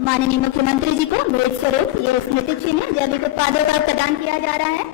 माननीय मुख्यमंत्री जी को भेंट स्वरूप ये स्मृति चिन्ह जैविक उत्पादों का प्रदान किया जा रहा है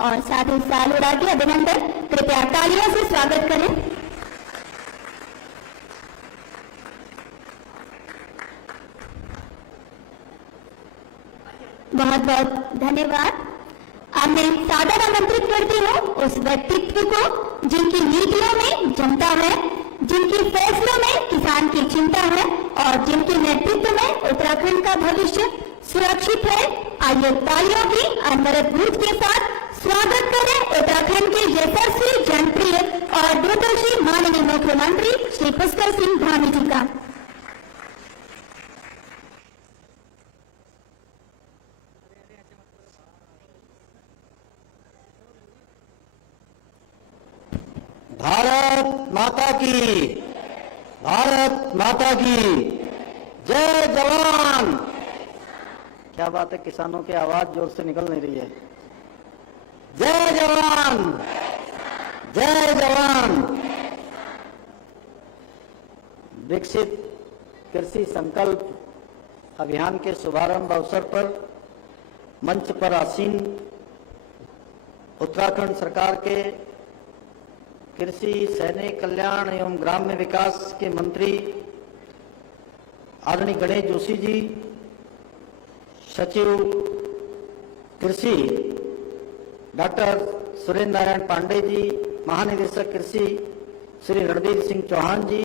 और साथ ही साल उड़ा के अभिनंदन। कृपया तालियों से स्वागत करें। बहुत बहुत धन्यवाद। अब मैं सादर आमंत्रित करती हूँ उस व्यक्तित्व को जिनकी नीतियों में जनता है, जिनके फैसलों में किसान की चिंता है और जिनके नेतृत्व में उत्तराखंड का भविष्य सुरक्षित है। आइए तालियों की अनवरत गूंज के साथ स्वागत करें उत्तराखंड के यशस्वी, जनप्रिय और दूरदर्शी माननीय मुख्यमंत्री श्री पुष्कर सिंह धामी जी का। भारत माता की, भारत माता की जय जवान। क्या बात है, किसानों की आवाज जोर से निकल नहीं रही है। जय जवान, जय जवान। विकसित कृषि संकल्प अभियान के शुभारंभ अवसर पर मंच पर आसीन उत्तराखंड सरकार के कृषि, सैनिक कल्याण एवं ग्राम्य विकास के मंत्री आदरणीय गणेश जोशी जी, सचिव कृषि डॉक्टर सुरेंद्र नारायण पांडे जी, महानिदेशक कृषि श्री रणबीर सिंह चौहान जी,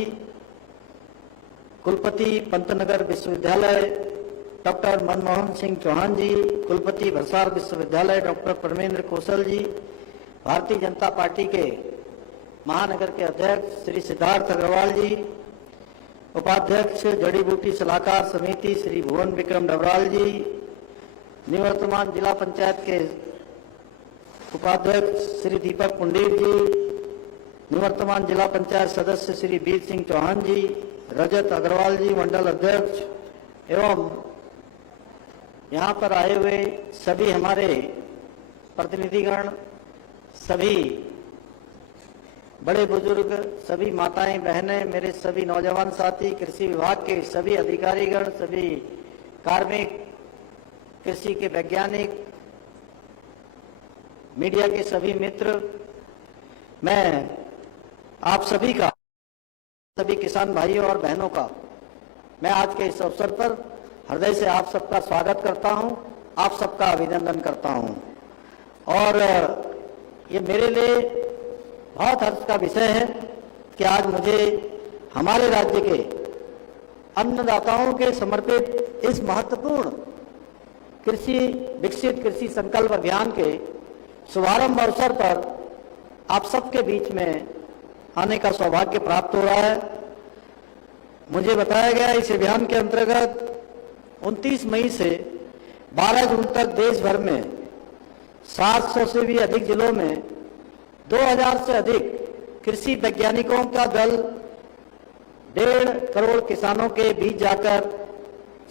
कुलपति पंतनगर विश्वविद्यालय डॉक्टर मनमोहन सिंह चौहान जी, कुलपति भरसार विश्वविद्यालय डॉक्टर परमेंद्र कौशल जी, भारतीय जनता पार्टी के महानगर के अध्यक्ष श्री सिद्धार्थ अग्रवाल जी, उपाध्यक्ष जड़ी बूटी सलाहकार समिति श्री भुवन विक्रम डबराल जी, निवर्तमान जिला पंचायत के उपाध्यक्ष श्री दीपक पुंडीर जी, निवर्तमान जिला पंचायत सदस्य श्री वीर सिंह चौहान जी, रजत अग्रवाल जी मंडल अध्यक्ष एवं यहाँ पर आए हुए सभी हमारे प्रतिनिधिगण, सभी बड़े बुजुर्ग, सभी माताएं बहनें, मेरे सभी नौजवान साथी, कृषि विभाग के सभी अधिकारीगण, सभी कार्मिक, कृषि के वैज्ञानिक, मीडिया के सभी मित्र, मैं आप सभी का, सभी किसान भाइयों और बहनों का मैं आज के इस अवसर पर हृदय से आप सबका स्वागत करता हूं, आप सबका अभिनंदन करता हूं। और ये मेरे लिए बहुत हर्ष का विषय है कि आज मुझे हमारे राज्य के अन्नदाताओं के समर्पित इस महत्वपूर्ण कृषि विकसित कृषि संकल्प अभियान के शुभारंभ अवसर पर आप सबके बीच में आने का सौभाग्य प्राप्त हो रहा है। मुझे बताया गया इस अभियान के अंतर्गत 29 मई से 12 जून तक देश भर में 700 से भी अधिक जिलों में 2000 से अधिक कृषि वैज्ञानिकों का दल 1.5 करोड़ किसानों के बीच जाकर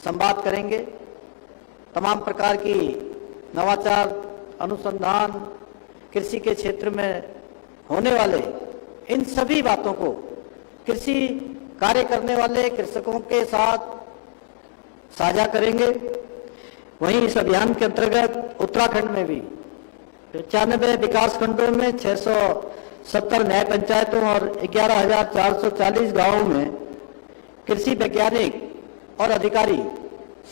संवाद करेंगे। तमाम प्रकार की नवाचार, अनुसंधान, कृषि के क्षेत्र में होने वाले इन सभी बातों को कृषि कार्य करने वाले कृषकों के साथ साझा करेंगे। वहीं इस अभियान के अंतर्गत उत्तराखंड में भी 95 विकास खंडों में 670 न्याय पंचायतों और 11,440 गांवों में कृषि वैज्ञानिक और अधिकारी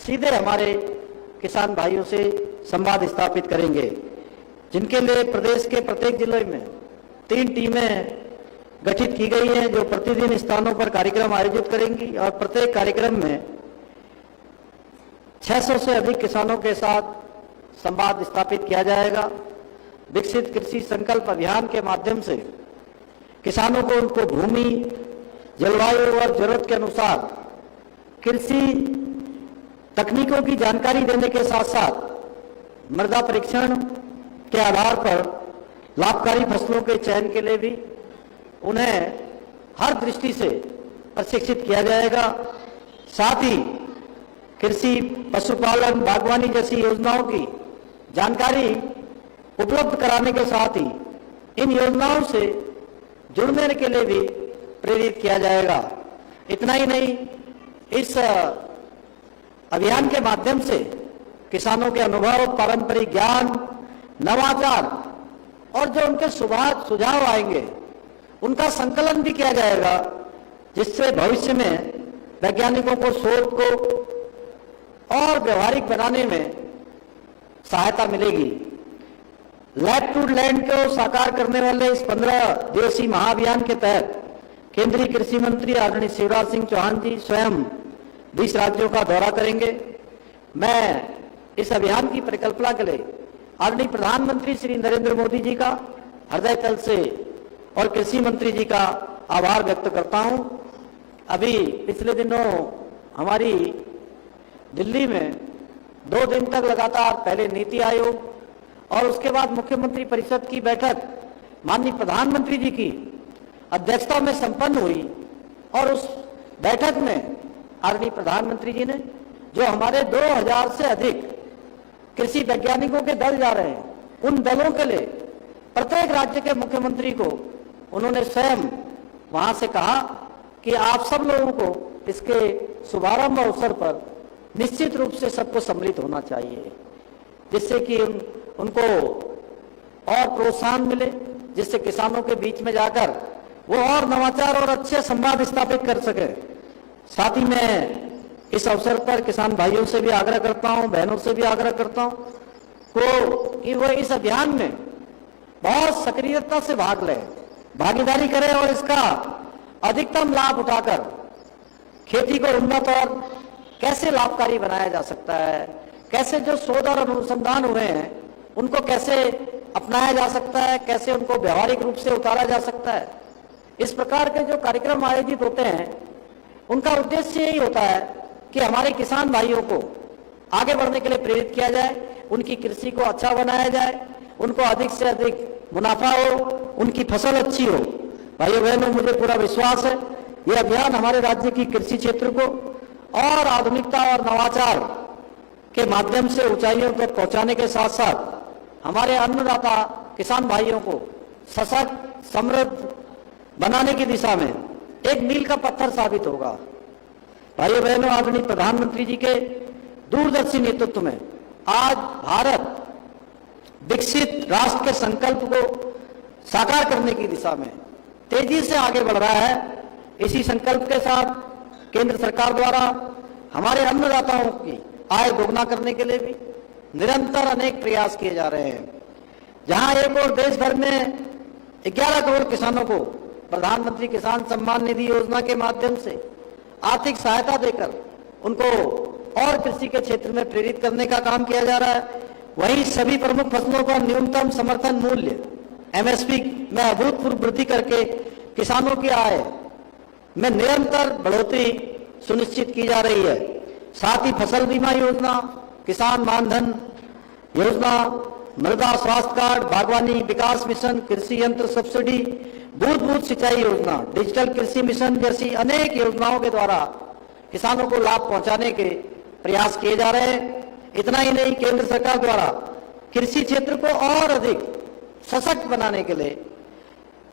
सीधे हमारे किसान भाइयों से संवाद स्थापित करेंगे, जिनके लिए प्रदेश के प्रत्येक जिले में 3 टीमें गठित की गई हैं, जो प्रतिदिन स्थानों पर कार्यक्रम आयोजित करेंगी और प्रत्येक कार्यक्रम में 600 से अधिक किसानों के साथ संवाद स्थापित किया जाएगा। विकसित कृषि संकल्प अभियान के माध्यम से किसानों को उनको भूमि, जलवायु और जरूरत के अनुसार कृषि तकनीकों की जानकारी देने के साथ साथ मृदा परीक्षण के आधार पर लाभकारी फसलों के चयन के लिए भी उन्हें हर दृष्टि से प्रशिक्षित किया जाएगा। साथ ही कृषि, पशुपालन, बागवानी जैसी योजनाओं की जानकारी उपलब्ध कराने के साथ ही इन योजनाओं से जुड़ने के लिए भी प्रेरित किया जाएगा। इतना ही नहीं, इस अभियान के माध्यम से किसानों के अनुभव, पारंपरिक ज्ञान, नवाचार और जो उनके सुझाव आएंगे उनका संकलन भी किया जाएगा, जिससे भविष्य में वैज्ञानिकों को शोध को और व्यवहारिक बनाने में सहायता मिलेगी। लैब टू लैंड को साकार करने वाले इस 15 दिवसीय महाअभियान के तहत केंद्रीय कृषि मंत्री आदरणीय शिवराज सिंह चौहान जी स्वयं 20 राज्यों का दौरा करेंगे। मैं इस अभियान की परिकल्पना के लिए आदरणीय प्रधानमंत्री श्री नरेंद्र मोदी जी का हृदय तल से और कृषि मंत्री जी का आभार व्यक्त करता हूं। अभी पिछले दिनों हमारी दिल्ली में 2 दिन तक लगातार पहले नीति आयोग और उसके बाद मुख्यमंत्री परिषद की बैठक माननीय प्रधानमंत्री जी की अध्यक्षता में संपन्न हुई और उस बैठक में आदरणीय प्रधानमंत्री जी ने जो हमारे 2000 से अधिक कृषि वैज्ञानिकों के दल जा रहे हैं, उन दलों के लिए प्रत्येक राज्य के मुख्यमंत्री को उन्होंने स्वयं वहां से कहा कि आप सब लोगों को इसके शुभारंभ अवसर पर निश्चित रूप से सबको सम्मिलित होना चाहिए, जिससे कि उनको और प्रोत्साहन मिले, जिससे किसानों के बीच में जाकर वो और नवाचार और अच्छे संवाद स्थापित कर सके। साथ ही मैं इस अवसर पर किसान भाइयों से भी आग्रह करता हूं, बहनों से भी आग्रह करता हूं कि वो इस अभियान में बहुत सक्रियता से भाग लें, भागीदारी करें और इसका अधिकतम लाभ उठाकर खेती को उन्नत और कैसे लाभकारी बनाया जा सकता है, कैसे जो शोध और अनुसंधान हुए हैं उनको कैसे अपनाया जा सकता है, कैसे उनको व्यवहारिक रूप से उतारा जा सकता है। इस प्रकार के जो कार्यक्रम आयोजित होते हैं उनका उद्देश्य यही होता है कि हमारे किसान भाइयों को आगे बढ़ने के लिए प्रेरित किया जाए, उनकी कृषि को अच्छा बनाया जाए, उनको अधिक से अधिक मुनाफा हो, उनकी फसल अच्छी हो। भाइयों बहनों, मुझे पूरा विश्वास है ये अभियान हमारे राज्य की कृषि क्षेत्र को और आधुनिकता और नवाचार के माध्यम से ऊंचाइयों तक पहुंचाने के साथ साथ हमारे अन्नदाता किसान भाइयों को सशक्त, समृद्ध बनाने की दिशा में एक मील का पत्थर साबित होगा। भाइयों बहनों, आदरणीय प्रधानमंत्री जी के दूरदर्शी नेतृत्व में आज भारत विकसित राष्ट्र के संकल्प को साकार करने की दिशा में तेजी से आगे बढ़ रहा है। इसी संकल्प के साथ केंद्र सरकार द्वारा हमारे अन्नदाताओं की आय दोगुना करने के लिए भी निरंतर अनेक प्रयास किए जा रहे हैं। जहां एक और देश भर में 11 करोड़ किसानों को प्रधानमंत्री किसान सम्मान निधि योजना के माध्यम से आर्थिक सहायता देकर उनको और कृषि के क्षेत्र में प्रेरित करने का काम किया जा रहा है, वहीं सभी प्रमुख फसलों का न्यूनतम समर्थन मूल्य एमएसपी में अभूतपूर्व वृद्धि करके किसानों की आय में निरंतर बढ़ोतरी सुनिश्चित की जा रही है। साथ ही फसल बीमा योजना, किसान मानधन योजना, मृदा स्वास्थ्य कार्ड, बागवानी विकास मिशन, कृषि यंत्र सब्सिडी, बूंद बूंद सिंचाई योजना, डिजिटल कृषि मिशन जैसी अनेक योजनाओं के द्वारा किसानों को लाभ पहुंचाने के प्रयास किए जा रहे हैं। इतना ही नहीं, केंद्र सरकार द्वारा कृषि क्षेत्र को और अधिक सशक्त बनाने के लिए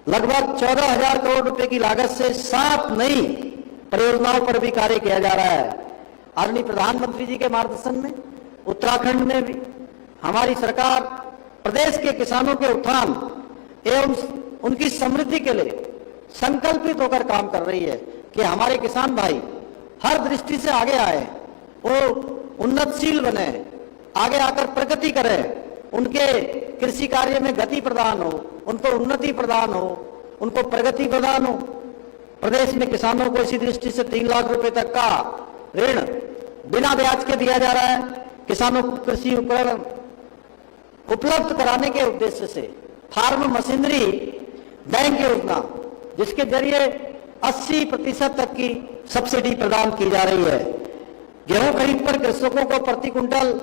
लगभग 14,000 करोड़ रुपए की लागत से 7 नई परियोजनाओं पर भी कार्य किया जा रहा है। आदरणीय प्रधानमंत्री जी के मार्गदर्शन में उत्तराखंड में भी हमारी सरकार प्रदेश के किसानों के उत्थान एवं उनकी समृद्धि के लिए संकल्पित होकर काम कर रही है कि हमारे किसान भाई हर दृष्टि से आगे आए, वो उन्नतशील बने, आगे आकर प्रगति करें, उनके कृषि कार्य में गति प्रदान हो, उनको उन्नति प्रदान हो, उनको प्रगति प्रदान हो। प्रदेश में किसानों को इसी दृष्टि से 3 लाख रुपए तक का ऋण बिना ब्याज के दिया जा रहा है। किसानों को कृषि उपकरण उपलब्ध कराने के उद्देश्य से फार्म मशीनरी बैंक योजना, जिसके जरिए 80% तक की सब्सिडी प्रदान की जा रही है। गेहूं खरीद पर कृषकों को प्रति कुंटल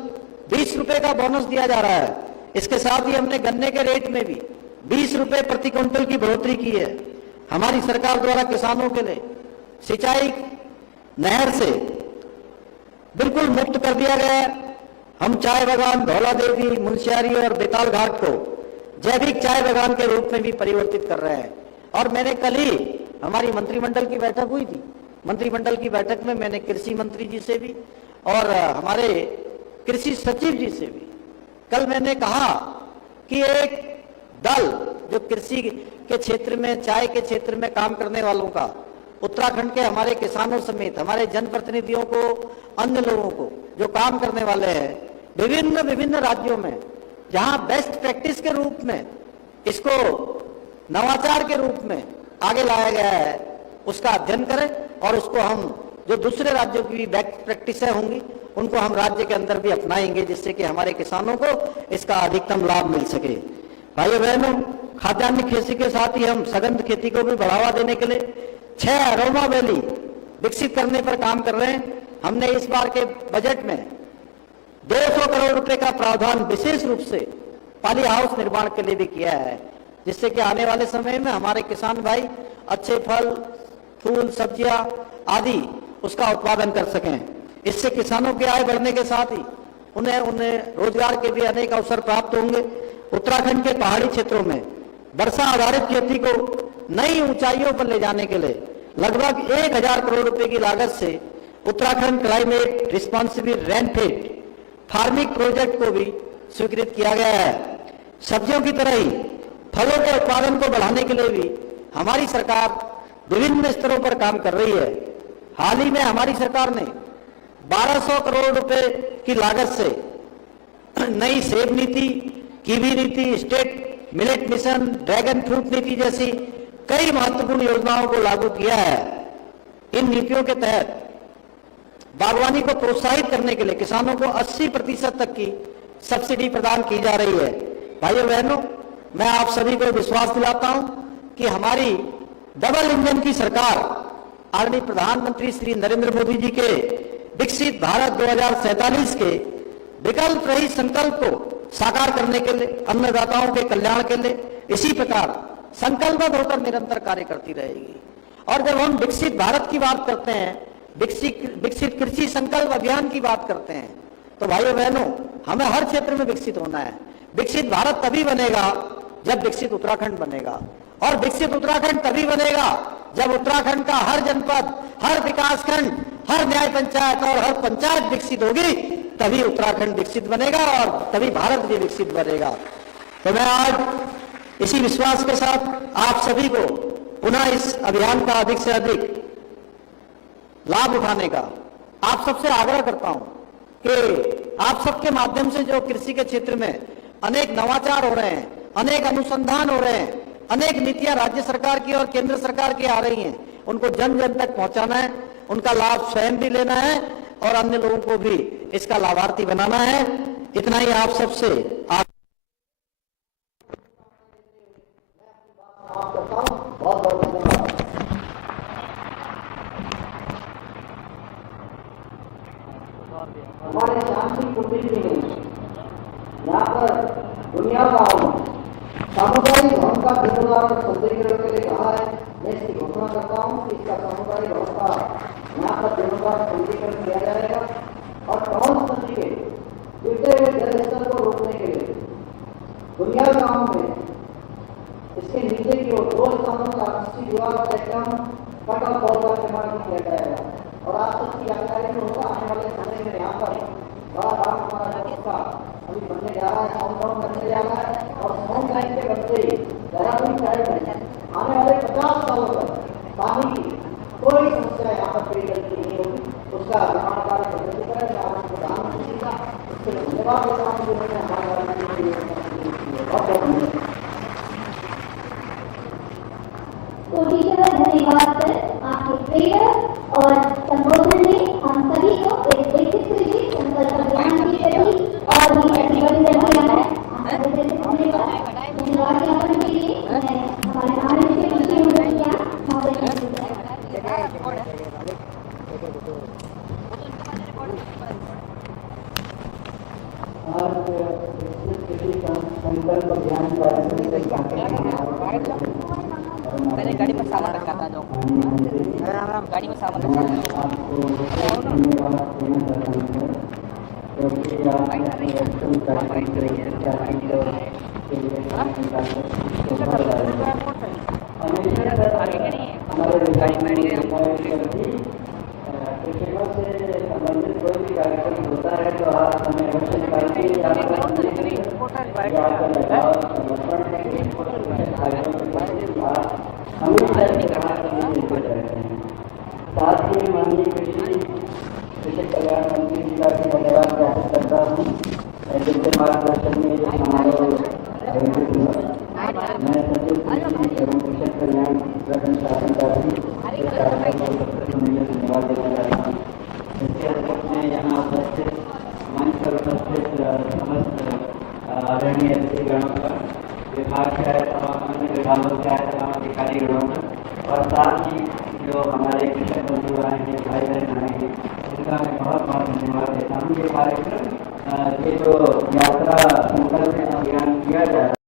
20 रुपए का बोनस दिया जा रहा है। इसके साथ ही हमने गन्ने के रेट में भी 20 रुपए प्रति कुंटल की बढ़ोतरी की है। हमारी सरकार द्वारा किसानों के लिए सिंचाई नहर से बिल्कुल मुक्त कर दिया गया है। हम चाय बागान धौला देवी, मुंशियारी और बेताल घाट को जैविक चाय बागान के रूप में भी परिवर्तित कर रहे हैं। और मैंने कल ही हमारी मंत्रिमंडल की बैठक हुई थी, मंत्रिमंडल की बैठक में मैंने कृषि मंत्री जी से भी और हमारे कृषि सचिव जी से भी कल मैंने कहा कि एक दल जो कृषि के क्षेत्र में, चाय के क्षेत्र में काम करने वालों का, उत्तराखंड के हमारे किसानों समेत हमारे जनप्रतिनिधियों को, अन्य लोगों को जो काम करने वाले हैं विभिन्न विभिन्न राज्यों में, जहां बेस्ट प्रैक्टिस के रूप में, इसको नवाचार के रूप में आगे लाया गया है, उसका अध्ययन करें और उसको हम जो दूसरे राज्यों की बेस्ट प्रैक्टिसें होंगी उनको हम राज्य के अंदर भी अपनाएंगे, जिससे कि हमारे किसानों को इसका अधिकतम लाभ मिल सके। भाइयों बहनों, खाद्यान्न खेती के साथ ही हम सघन खेती को भी बढ़ावा देने के लिए 6 अरोमा वैली विकसित करने पर काम कर रहे हैं। हमने इस बार के बजट में 200 करोड़ रुपए का प्रावधान विशेष रूप से पाली हाउस निर्माण के लिए भी किया है, जिससे कि आने वाले समय में हमारे किसान भाई अच्छे फल, फूल, सब्जियां आदि उसका उत्पादन कर सकें। इससे किसानों की आय बढ़ने के साथ ही उन्हें रोजगार के भी अनेक अवसर प्राप्त होंगे। उत्तराखंड के पहाड़ी क्षेत्रों में वर्षा आधारित खेती को नई ऊंचाइयों पर ले जाने के लिए लगभग 1000 करोड़ रुपए की लागत से Uttarakhand climate responsible rainfed farming project को भी स्वीकृत किया गया है। सब्जियों की तरह ही फलों के उत्पादन को बढ़ाने के लिए भी हमारी सरकार विभिन्न स्तरों पर काम कर रही है। हाल ही में हमारी सरकार ने 1200 करोड़ रुपए की लागत से नई सेब नीति, कीवी नीति, state millet mission, dragon fruit नीति जैसी कई महत्वपूर्ण योजनाओं को लागू किया है। इन नीतियों के तहत बागवानी को प्रोत्साहित करने के लिए किसानों को 80% तक की सब्सिडी प्रदान की जा रही है। भाइयों बहनों, मैं आप सभी को विश्वास दिलाता हूं कि हमारी डबल इंजन की सरकार आदरणीय प्रधानमंत्री श्री नरेंद्र मोदी जी के विकसित भारत 2047 के विकल्प रहित संकल्प को साकार करने के लिए, अन्नदाताओं के कल्याण के लिए इसी प्रकार संकल्पबद्ध होकर निरंतर कार्य करती रहेगी। और जब हम विकसित भारत की बात करते हैं, विकसित कृषि संकल्प अभियान की बात करते हैं, तो भाइयों बहनों, हमें हर क्षेत्र में विकसित होना है। विकसित भारत तभी बनेगा जब विकसित उत्तराखंड बनेगा, और विकसित उत्तराखंड तभी बनेगा जब उत्तराखंड का हर जनपद, हर विकासखंड, हर न्याय पंचायत और हर पंचायत विकसित होगी, तभी उत्तराखंड विकसित बनेगा और तभी भारत भी विकसित बनेगा। तो मैं आज इसी विश्वास के साथ आप सभी को पुनः इस अभियान का अधिक से अधिक लाभ उठाने का आप सबसे आग्रह करता हूं कि आप सबके माध्यम से जो कृषि के क्षेत्र में अनेक नवाचार हो रहे हैं, अनेक अनुसंधान हो रहे हैं, अनेक नीतियां राज्य सरकार की और केंद्र सरकार की आ रही हैं, उनको जन जन तक पहुंचाना है, उनका लाभ स्वयं भी लेना है और अन्य लोगों को भी इसका लाभार्थी बनाना है। इतना ही आप सबसे बहुत बहुत धन्यवाद। हमारे शांति कुटीर में यहाँ पर दुनिया का सामुदायिक भवन का जीर्णोद्धार सुदृढ़ीकरण के लिए कहा है। मैं इसकी घोषणा करता हूँ कि इसका सामुदायिक भवन का यहाँ पर जीर्णोद्धार सुदृढ़ीकरण किया जाएगा और टॉन्स नदी के गिरते हुए जल स्तर को रोकने के लिए दुनिया गांव में इसके नीचे की ओर 2 स्थानों का 80 दीवार चैकम कट और बॉल का निर्माण किया जाएगा। और आप सबकी जानकारी में होगा, आने वाले समय में यहाँ पर बड़ा काम हमारा का अभी बनने जा रहा है, साउंड टाउन बनने जा रहा है और साउंड लाइन के बनते ही देहरादून साइड में आने वाले 50 सालों तक पानी की कोई समस्या यहाँ पर पेयजल की नहीं होगी। उसका निर्माण कार्य प्रगति करें। मैं आपको प्रधानमंत्री का उसके लिए धन्यवाद देता हूँ जिन्होंने हमारे बहुत बहुत तो टीचर धन्यवाद सर, आपके प्रेयर और संबोधन में हम सभी को एक विकसित कृषि संकल्प अभियान के प्रति और भी अभिनंदन किया है। धन्यवाद ज्ञापन के लिए मैं हमारे माननीय कृषि मंत्री पहले गाड़ी में सामान रखा था जो गाड़ी में सामान संबंधित कोई भी साथ ही माननीय कृषि कल्याण मंत्री जी का भी धन्यवाद ज्ञापित करता हूँ जिनके मार्गदर्शन में ये समारोह आयोजित हुआ। मैं सचिव कृषि एवं कृषक कल्याण प्रखंड शासन का भी इस कार्यक्रम को सबसे धन्यवाद देना चाहता हूँ। इसके अध्यक्ष में यहाँ उपस्थित मंच पर उपस्थित समस्त आदरणीय अधिकारियों का विभाग के आए तमाम अन्य विभागों के आए तमाम अधिकारीगणों का और साथ ही जो हमारे कृषक बंधु आए हैं भाई बहन आए हैं उनका मैं बहुत बहुत धन्यवाद देता हूँ। ये कार्यक्रम ये जो यात्रा संकल्प अभियान किया जा रहा है